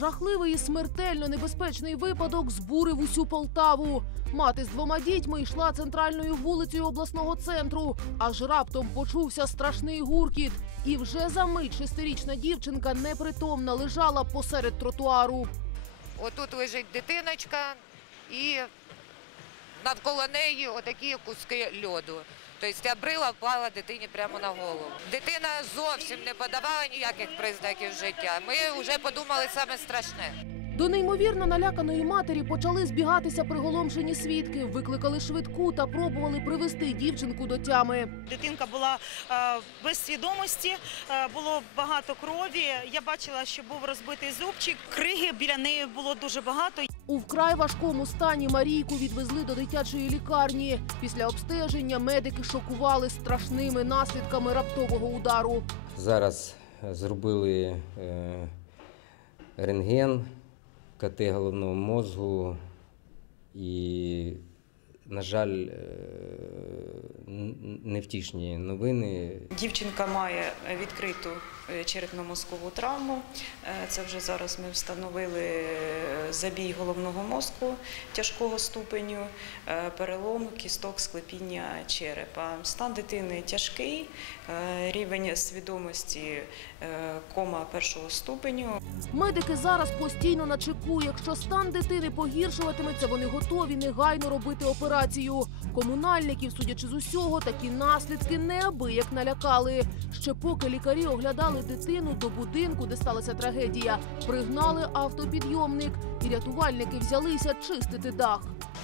Жахливий і смертельно небезпечний випадок збурив усю Полтаву. Мати з двома дітьми йшла центральною вулицею обласного центру. Аж раптом почувся страшний гуркіт. І вже за мить шестирічна дівчинка непритомна лежала посеред тротуару. Отут лежить дитиночка і навколо неї отакі куски льоду. Тобто брила впала дитині прямо на голову. Дитина зовсім не подавала ніяких признаків життя. Ми вже подумали саме страшне. До неймовірно наляканої матері почали збігатися приголомшені свідки, викликали швидку та пробували привести дівчинку до тями. Дитинка була е, без свідомості, е, було багато крові. Я бачила, що був розбитий зубчик. Криги біля неї було дуже багато. У вкрай важкому стані Марійку відвезли до дитячої лікарні. Після обстеження медики шокували страшними наслідками раптового удару. Зараз зробили е, рентген, КТ головного мозку і, на жаль, е, невтішні новини. Дівчинка має відкриту черепно-мозкову травму. Е, Це вже зараз ми встановили е, забій головного мозку тяжкого ступеню, е, перелом кісток склепіння черепа. Стан дитини тяжкий, е, рівень свідомості е, кома першого ступеню. Медики зараз постійно на чеку. Якщо стан дитини погіршуватиметься, вони готові негайно робити операцію. Комунальників, судячи з усього, такі наслідки неабияк налякали. Ще поки лікарі оглядали дитину до будинку, де сталася трагедія, пригнали автопідйомник, і рятувальники взялися чистити дах.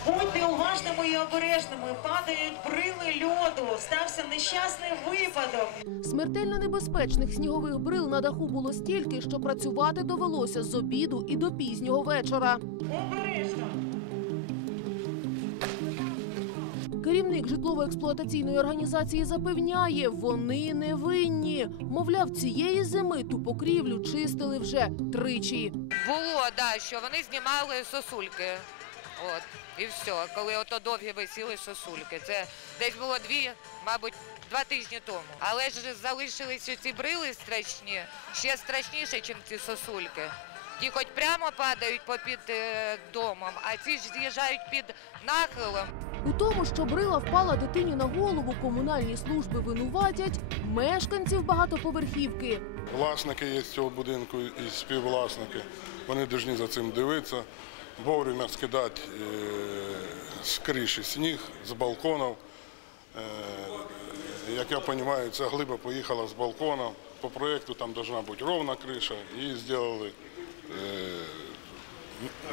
Будьте уважними і обережними. Падають брили льоду. Стався нещасний випадок. Смертельно небезпечних снігових брил на даху було стільки, що працювати довелося з обіду і до пізнього вечора. Обережно. Керівник житлово-експлуатаційної організації запевняє, вони не винні. Мовляв, цієї зими ту покрівлю чистили вже тричі. Було, да, що вони знімали сосульки. От, і все. Коли ото довгі висіли сосульки. Це десь було дві, мабуть, два тижні тому. Але ж залишилися ці брили страшні, ще страшніше, ніж ці сосульки. Ті хоч прямо падають попід е, домом, а ці ж з'їжджають під нахилом. У тому, що брила впала дитині на голову, комунальні служби винуватять мешканців багатоповерхівки. Власники є з цього будинку і співвласники. Вони повинні за цим дивитися, вовремя скидати е, з криші сніг, з балконів. Е, Як я розумію, ця глиба поїхала з балкона. По проєкту там повинна бути ровна криша, її зробили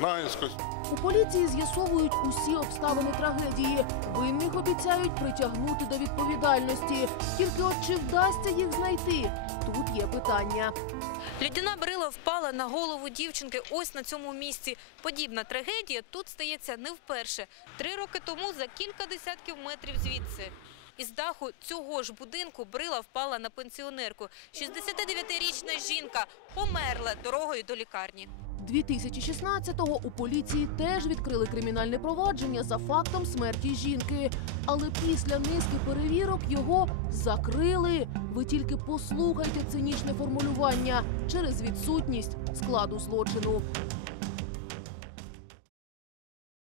наїскось. У поліції з'ясовують усі обставини трагедії. Винних обіцяють притягнути до відповідальності. Тільки от чи вдасться їх знайти? Тут є питання. Лідяна брила впала на голову дівчинки ось на цьому місці. Подібна трагедія тут стається не вперше. Три роки тому за кілька десятків метрів звідси. Із даху цього ж будинку брила впала на пенсіонерку. 69-річна жінка померла дорогою до лікарні. 2016-го у поліції теж відкрили кримінальне провадження за фактом смерті жінки. Але після низки перевірок його закрили. Ви тільки послухайте цинічне формулювання через відсутність складу злочину.